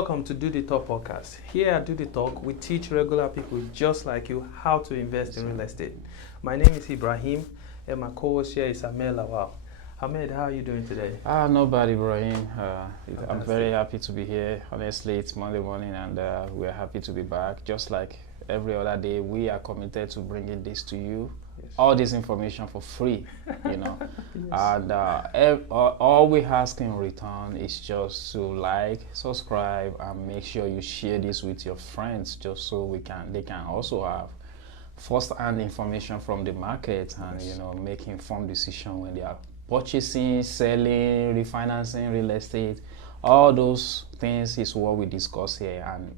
welcome to Do the Talk podcast. Here at Do the Talk, we teach regular people just like you how to invest in real estate. My name is Ibrahim, and my co-host here is Ahmed Lawal. Ahmed, how are you doing today? Not bad, Ibrahim. I'm very happy to be here. Honestly, it's Monday morning, and we're happy to be back. Just like every other day, we are committed to bringing this to you. Yes. All this information for free, you know. Yes. And all we ask in return is just to like, subscribe, and make sure you share this with your friends, just so they can also have first-hand information from the market and yes. Make informed decision when they are purchasing, selling, refinancing real estate. All those things is what we discuss here, and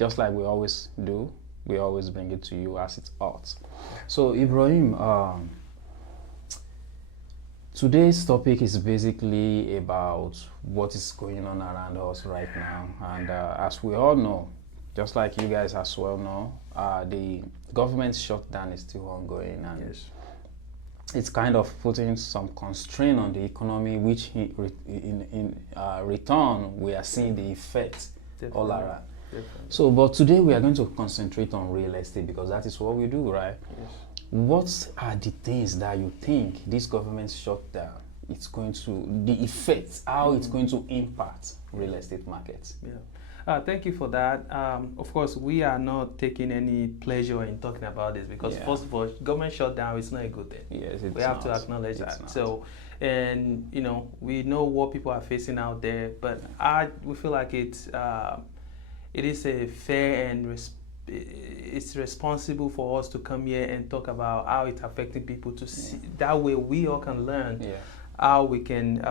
just like we always do, we always bring it to you as it's ought. So Ibrahim, today's topic is basically about what is going on around us right now, and as we all know, just like you guys as well know, the government shutdown is still ongoing, and yes. It's kind of putting some constraint on the economy, which in return we are seeing the effect all around. So, but today we are going to concentrate on real estate because that is what we do, right? Yes. What are the things that you think this government shutdown it's going to, the effects, how it's going to impact real estate markets? Yeah. Thank you for that. Of course, we are not taking any pleasure in talking about this because, first of all, government shutdown is not a good thing. Yes, we have to acknowledge that. So, and we know what people are facing out there, but we feel like it is a fair and it's responsible for us to come here and talk about how it's affecting people to see. That way we all can learn how we can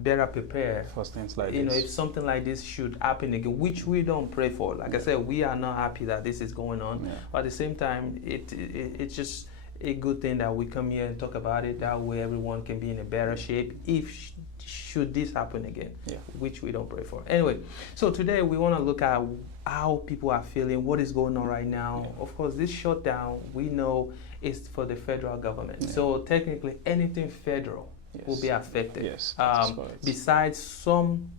better prepare for things like this. If something like this should happen again, which we don't pray for. Like I said, we are not happy that this is going on. But at the same time, it's just a good thing that we come here and talk about it. That way everyone can be in a better shape if should this happen again, which we don't pray for. Anyway, so today we want to look at how people are feeling, what is going on right now. Of course, this shutdown, we know, is for the federal government. So technically, anything federal will be affected. Yes, besides some,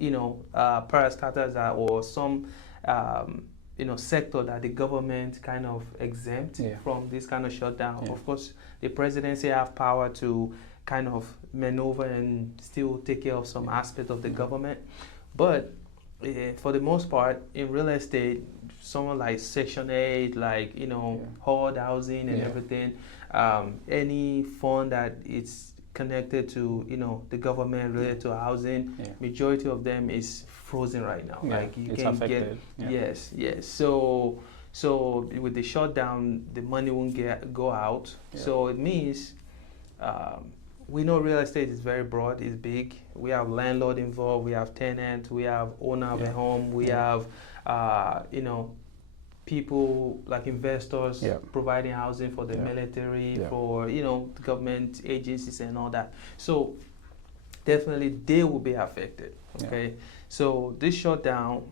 parastatals or some, sector that the government kind of exempt from this kind of shutdown. Of course, the presidency have power to kind of maneuver and still take care of some aspect of the government. But for the most part, in real estate, someone like Section 8, like, HUD housing and everything, any fund that is connected to, the government related to housing, majority of them is frozen right now. Like you it's can affected. Yes. So with the shutdown, the money won't go out. So it means we know real estate is very broad, it's big. We have landlord involved, we have tenant, we have owner of a home, we have, people like investors providing housing for the military, for, government agencies and all that. So definitely they will be affected, okay? So this shutdown,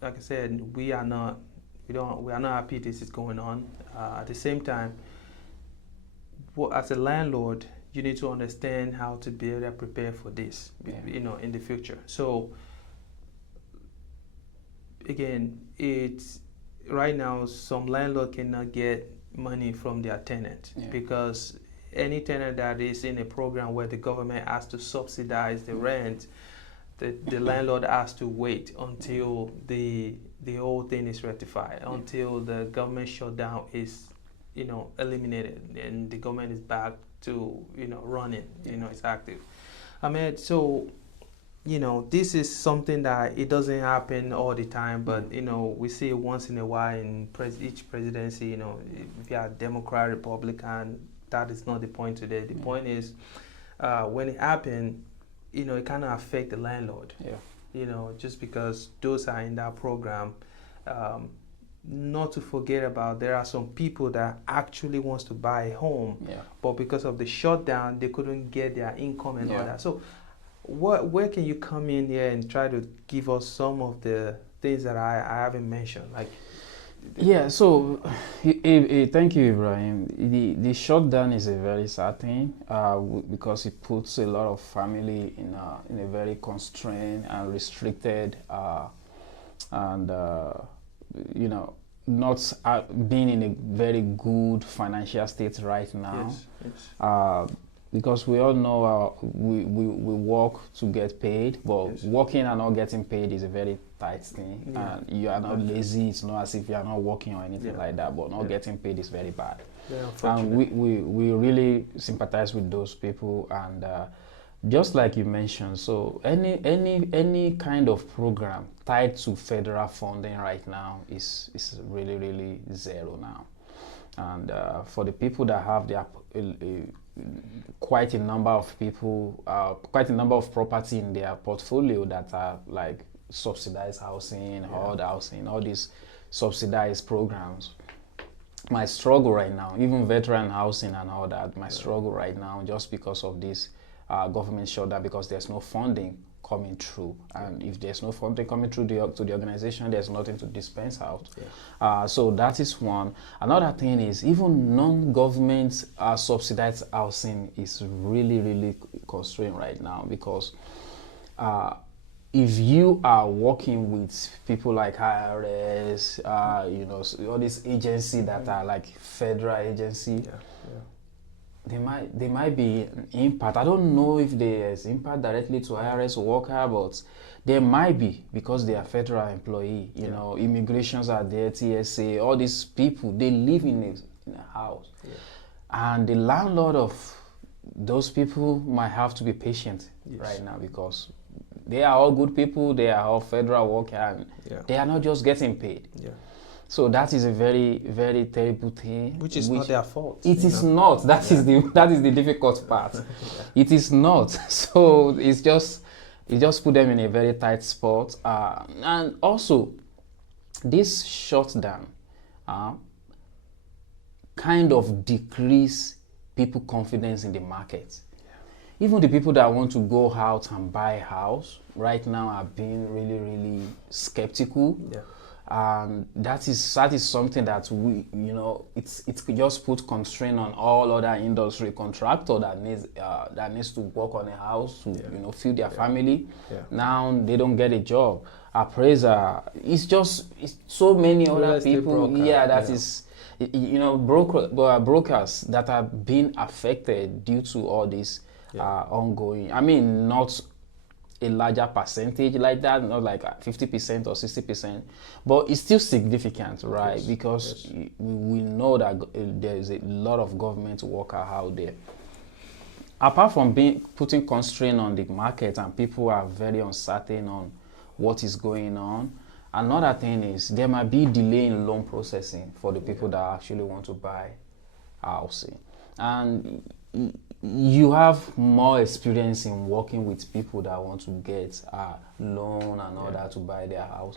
like I said, we are not happy this is going on. At the same time, as a landlord, you need to understand how to be able to prepare for this, in the future. So again, it's right now some landlord cannot get money from their tenant because any tenant that is in a program where the government has to subsidize the rent, the landlord has to wait until the whole thing is rectified, until the government shutdown is eliminated and the government is back to running, it's active. So this is something that it doesn't happen all the time, but we see it once in a while in each presidency. If you are Democrat, Republican, that is not the point today. The point is when it happened, it kind of affect the landlord. Just because those are in that program. Not to forget about, there are some people that actually wants to buy a home, but because of the shutdown, they couldn't get their income and all that. So where can you come in here and try to give us some of the things that I haven't mentioned? Like, Yeah, so thank you, Ibrahim. The shutdown is a very sad thing because it puts a lot of family in a very constrained and restricted and you know not being in a very good financial state right now. Yes, yes. Because we all know we work to get paid, but Yes. working and not getting paid is a very tight thing. Yeah. And you are not lazy. It's not as if you are not working or anything like that, but not getting paid is very bad. And we really sympathize with those people. And just like you mentioned, so any kind of program tied to federal funding right now is really zero now. And for the people that have their quite a number of people, quite a number of property in their portfolio that are like subsidized housing, HUD housing, all these subsidized programs. My struggle right now, even veteran housing and all that, my struggle right now just because of this government shutdown, because there's no funding coming through, and if there's no funding coming through to the organization, there's nothing to dispense out. So that is one. Another thing is even non-government subsidized housing is really constrained right now, because if you are working with people like IRS, you know, all these agencies that are like federal agency, they might be an impact. I don't know if there's impact directly to IRS worker, but there might be, because they are federal employee. You know, immigrations are there, TSA, all these people, they live in a house. And the landlord of those people might have to be patient right now, because they are all good people, they are all federal worker, and they are not just getting paid. So that is a very terrible thing. Which is not their fault. It is not. That is the difficult part. It is not. So it just put them in a very tight spot. And also, this shutdown kind of decrease people confidence in the market. Even the people that want to go out and buy a house right now are being really skeptical. And that is something that we, you know, it's just put constraint on all other industry contractor that needs to work on a house to you know, feed their family. Now they don't get a job. Appraiser, it's so many other people. Broker. Is, you know, brokers that are being affected due to all this ongoing. I mean, not a larger percentage like that, not like 50% or 60%, but it's still significant, right? Because we know that there's a lot of government worker out there. Apart from putting constraint on the market, and people are very uncertain on what is going on, another thing is there might be delay in loan processing for the people that actually want to buy housing. And you have more experience in working with people that want to get a loan and all that to buy their house.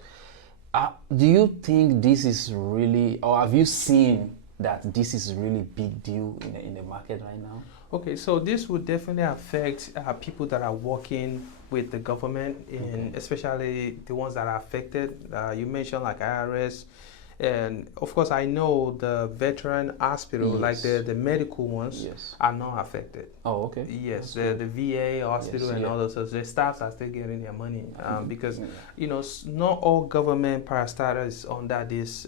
Do you think this is really, or have you seen that this is really big deal in the market right now? Okay, so this would definitely affect people that are working with the government, especially the ones that are affected. You mentioned like IRS. And of course, I know the veteran hospital, like the medical ones, are not affected. Oh, okay. Yes, the VA hospital and all those. So the staffs are still getting their money because you know, not all government parastatals under this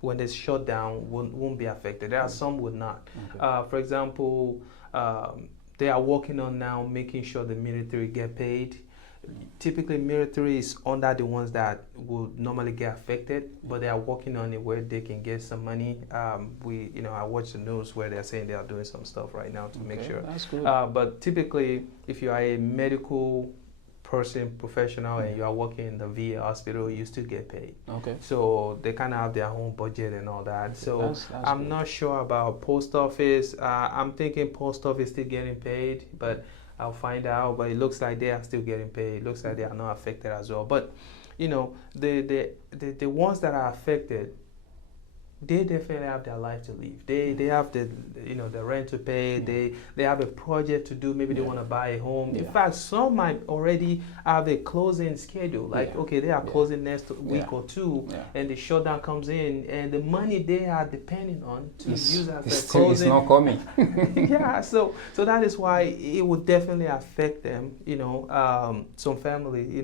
when they shut down won't be affected. There are some would not. For example, they are working on now making sure the military get paid. Typically, military is under the ones that would normally get affected, but they are working on it where they can get some money. You know, I watch the news where they're saying they are doing some stuff right now to make sure. That's good. But typically, if you are a medical person, professional, and you are working in the VA hospital, you still get paid. So they kind of have their own budget and all that. So that's I'm not sure about post office. I'm thinking post office still getting paid, but I'll find out, but it looks like they are still getting paid. It looks like they are not affected as well. But, you know, the ones that are affected, they definitely have their life to live. They have the the rent to pay. They have a project to do. Maybe they want to buy a home. In fact, some might already have a closing schedule. Like okay, they are closing next week or two, and the shutdown comes in, and the money they are depending on to use as a closing. It's not coming. Yeah, so that is why it would definitely affect them. Some family.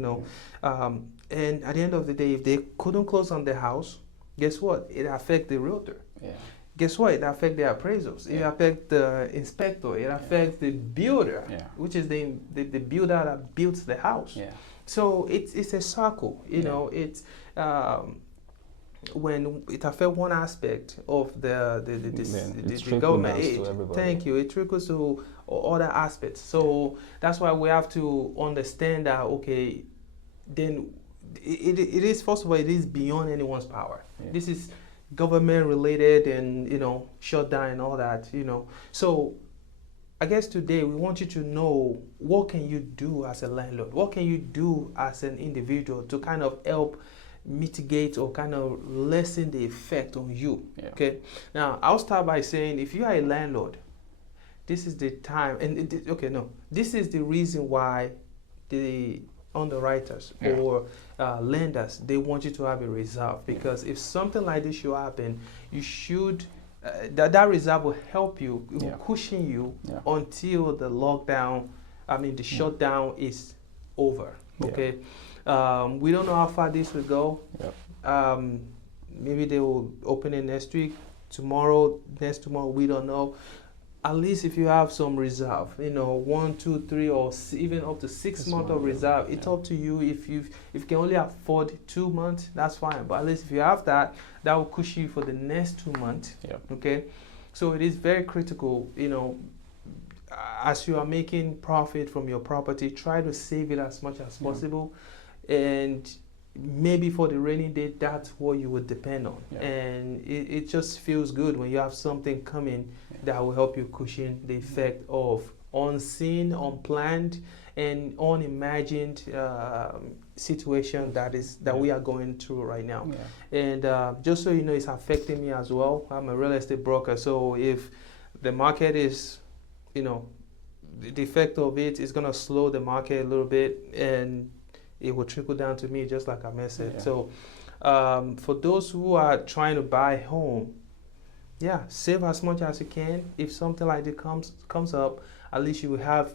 And at the end of the day, if they couldn't close on their house, guess what? It affects the realtor. Yeah. Guess what? It affects the appraisals. It affects the inspector. It affects the builder, which is the builder that builds the house. Yeah. So it's a circle. It's when it affects one aspect of the government. Thank you. It trickles to other aspects. So that's why we have to understand that. Okay, then. It is, first of all, it is beyond anyone's power. Yeah. This is government related and, shutdown and all that, So I guess today we want you to know, what can you do as a landlord? What can you do as an individual to kind of help mitigate or kind of lessen the effect on you? Yeah. Okay. Now, I'll start by saying, if you are a landlord, this is the time, and this is the reason why the underwriters or lenders, they want you to have a reserve, because if something like this should happen, you should that reserve will help you, it will cushion you until the lockdown, the shutdown is over. Okay. We don't know how far this will go. Maybe they will open it next week, next tomorrow, we don't know. At least if you have some reserve, 1, 2, 3, or even up to 6 months of reserve, it's up to you. If you can only afford 2 months, that's fine. But at least if you have that will cushion you for the next 2 months. Okay, so it is very critical. As you are making profit from your property, try to save it as much as possible, and maybe for the rainy day, that's what you would depend on. And it just feels good when you have something coming that will help you cushion the effect of unseen, unplanned, and unimagined situation that we are going through right now. And just so you know, it's affecting me as well. I'm a real estate broker, so if the market is, the effect of it is going to slow the market a little bit, and it will trickle down to me, just like I said. So for those who are trying to buy a home, save as much as you can. If something like this comes up, at least you will have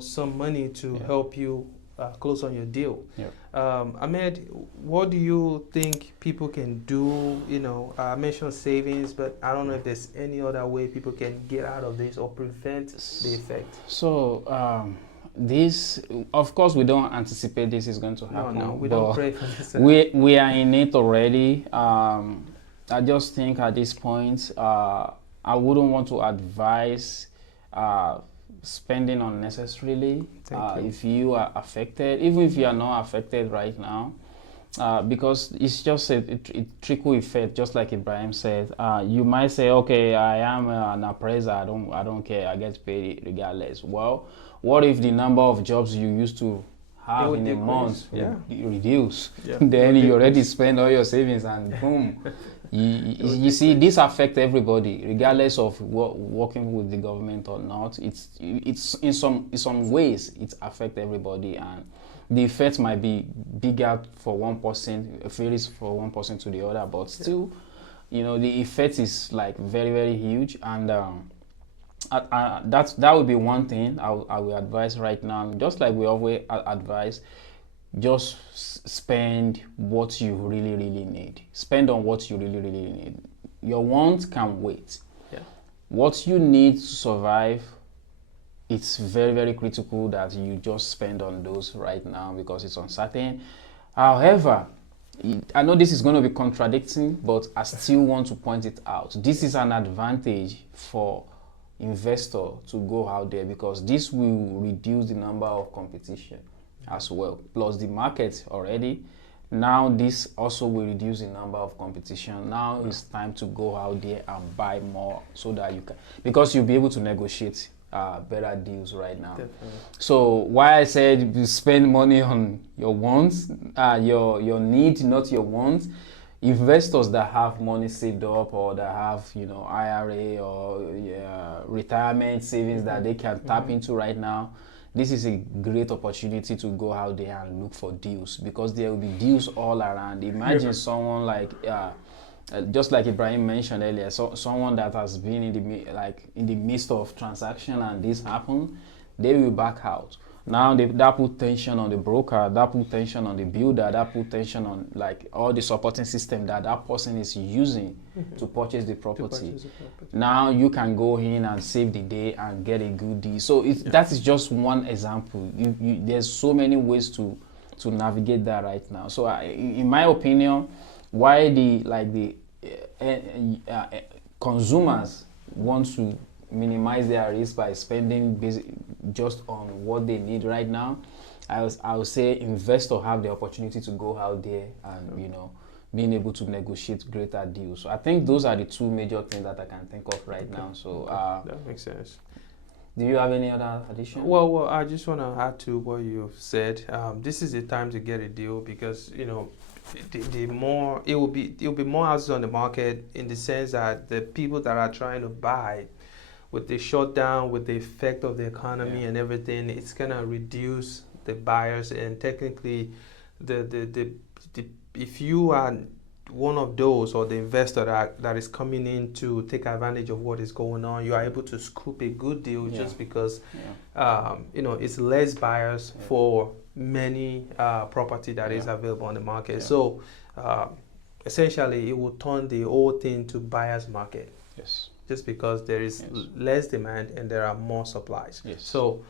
some money to help you close on your deal. Ahmed, what do you think people can do? I mentioned savings, but I don't know if there's any other way people can get out of this or prevent the effect. So this, of course, we don't anticipate this is going to happen. No, we don't pray for this. We are in it already. I just think at this point, I wouldn't want to advise spending unnecessarily if you are affected, even if you are not affected right now, because it's just a trickle effect, just like Ibrahim said. You might say, okay, I am an appraiser, I don't care, I get paid regardless. Well, what if the number of jobs you used to have in a month reduce? Then you already spend all your savings and boom. You see, this affects everybody, regardless of working with the government or not. It's in some ways it affects everybody, and the effect might be bigger for one person, varies for one person to the other, but still, the effect is like very, very huge, and that would be one thing I will advise right now. Just like we always advise, just spend what you really, really need. Spend on what you really, really need. Your wants can wait. What you need to survive, it's very, very critical that you just spend on those right now, because it's uncertain. However, I know this is going to be contradicting, but I still want to point it out. This is an advantage for investor to go out there, because this will reduce the number of competition as well. Plus the market already. Now this also will reduce the number of competition. Now it's time to go out there and buy more, so that you can, because you'll be able to negotiate better deals right now. Definitely. So why I said you spend money on your wants, your need, not your wants. investors that have money saved up or that have, IRA or retirement savings that they can tap into right now, this is a great opportunity to go out there and look for deals, because there will be deals all around. Imagine someone like just like Ibrahim mentioned earlier, so someone that has been in the midst of transaction and this happened, they will back out. Now that put tension on the broker, that put tension on the builder, that put tension on like all the supporting system that person is using to purchase the property. Now you can go in and save the day and get a good deal. So that is just one example. There's so many ways to navigate that right now. So in my opinion, why the consumers want to minimize their risk by spending just on what they need right now, I would say investors have the opportunity to go out there and being able to negotiate greater deals. So I think those are the two major things that I can think of right now. So that makes sense. Do you have any other addition? Well, I just want to add to what you've said. This is the time to get a deal, because the more it will be more houses on the market, in the sense that the people that are trying to buy, with the shutdown, with the effect of the economy and everything, it's gonna reduce the buyers. And technically, if you are one of those, or the investor that is coming in to take advantage of what is going on, you are able to scoop a good deal just because it's less buyers for many property that is available on the market. So essentially, it will turn the whole thing to buyer's market. Yes. Just because there is less demand and there are more supplies. Yes. So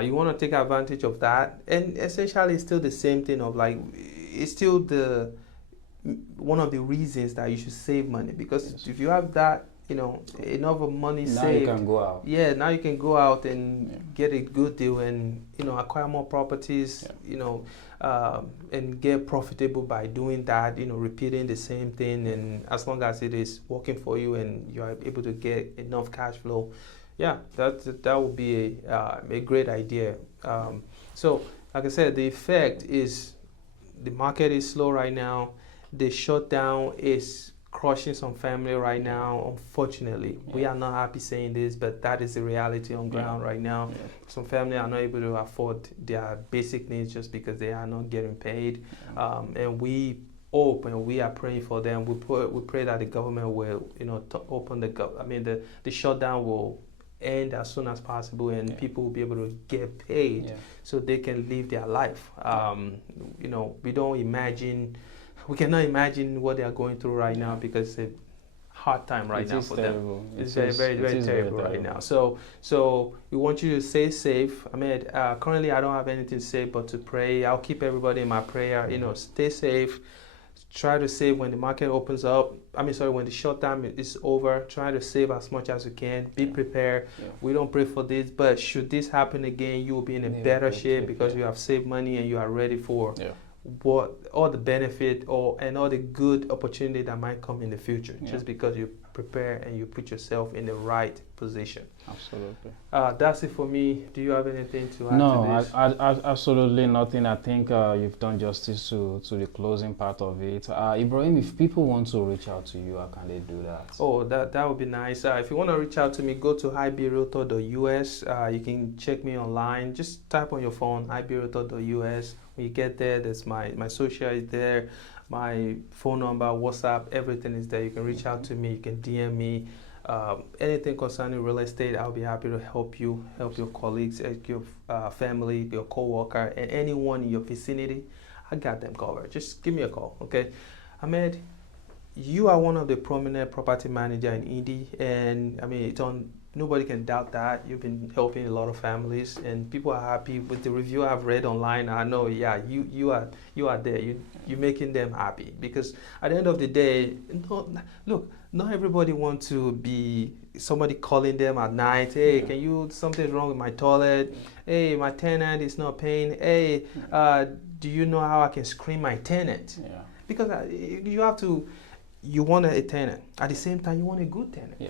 you want to take advantage of that. And essentially, it's still the same thing of like, it's still one of the reasons that you should save money, because if you have that, enough of money saved. Now you can go out. Yeah, now you can go out and get a good deal and, acquire more properties, and get profitable by doing that, repeating the same thing. And as long as it is working for you and you are able to get enough cash flow, that would be a great idea. So, like I said, the effect is the market is slow right now. The shutdown is crushing some family right now, unfortunately. We are not happy saying this, but that is the reality on ground right now. Some family are not able to afford their basic needs just because they are not getting paid. And we hope and we are praying for them. We pray that the government will, open the shutdown will end as soon as possible, and people will be able to get paid so they can live their life. We cannot imagine what they are going through right now, because it's a hard time right now for them. It's very terrible right now. So we want you to stay safe. Currently I don't have anything to say but to pray. I'll keep everybody in my prayer. Stay safe. Try to save when the market opens up. When the shutdown is over, try to save as much as you can. Be prepared. We don't pray for this, but should this happen again, you will be in a better shape because you have saved money and you are ready for all the benefit and all the good opportunity that might come in the future, just because you prepare and you put yourself in the right position. Absolutely. That's it for me. Do you have anything to add to this? No, absolutely nothing. I think you've done justice to the closing part of it. Ibrahim, if people want to reach out to you, how can they do that? Oh, that would be nice. If you want to reach out to me, go to ibrealtor.us. You can check me online. Just type on your phone, ibrealtor.us. When you get there, there's my social is there, my phone number, WhatsApp, everything is there. You can reach out to me, you can DM me. Anything concerning real estate, I'll be happy to help you, help your colleagues, your family, your co-worker, and anyone in your vicinity. I got them covered. Just give me a call, okay? Ahmed, you are one of the prominent property manager in Indy, and nobody can doubt that. You've been helping a lot of families, and people are happy with the review I've read online. I know, you are there. You're making them happy, because at the end of the day, not everybody wants to be somebody calling them at night. Hey, something's wrong with my toilet. Hey, my tenant is not paying. Hey, do you know how I can screen my tenant? Because you want a tenant. At the same time, you want a good tenant.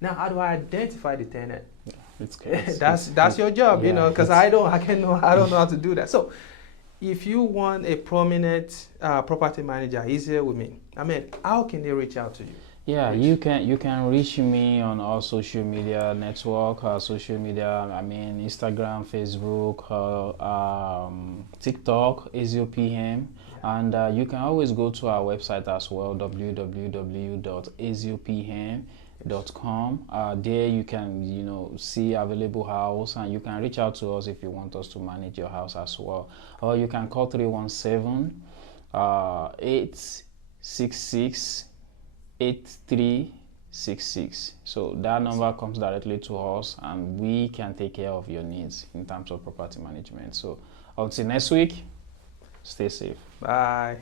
Now, how do I identify the tenant? It's that's your job, because I don't know how to do that. So if you want a prominent property manager, he's here with me. I mean, how can they reach out to you? Yeah, you can reach me on all social media network, social media. I mean, Instagram, Facebook, TikTok, AZOPM, and you can always go to our website as well, www.azopm.com. There you can see available house, and you can reach out to us if you want us to manage your house as well, or you can call 317 866 8366. So that number comes directly to us, and we can take care of your needs in terms of property management. So until next week, stay safe. Bye.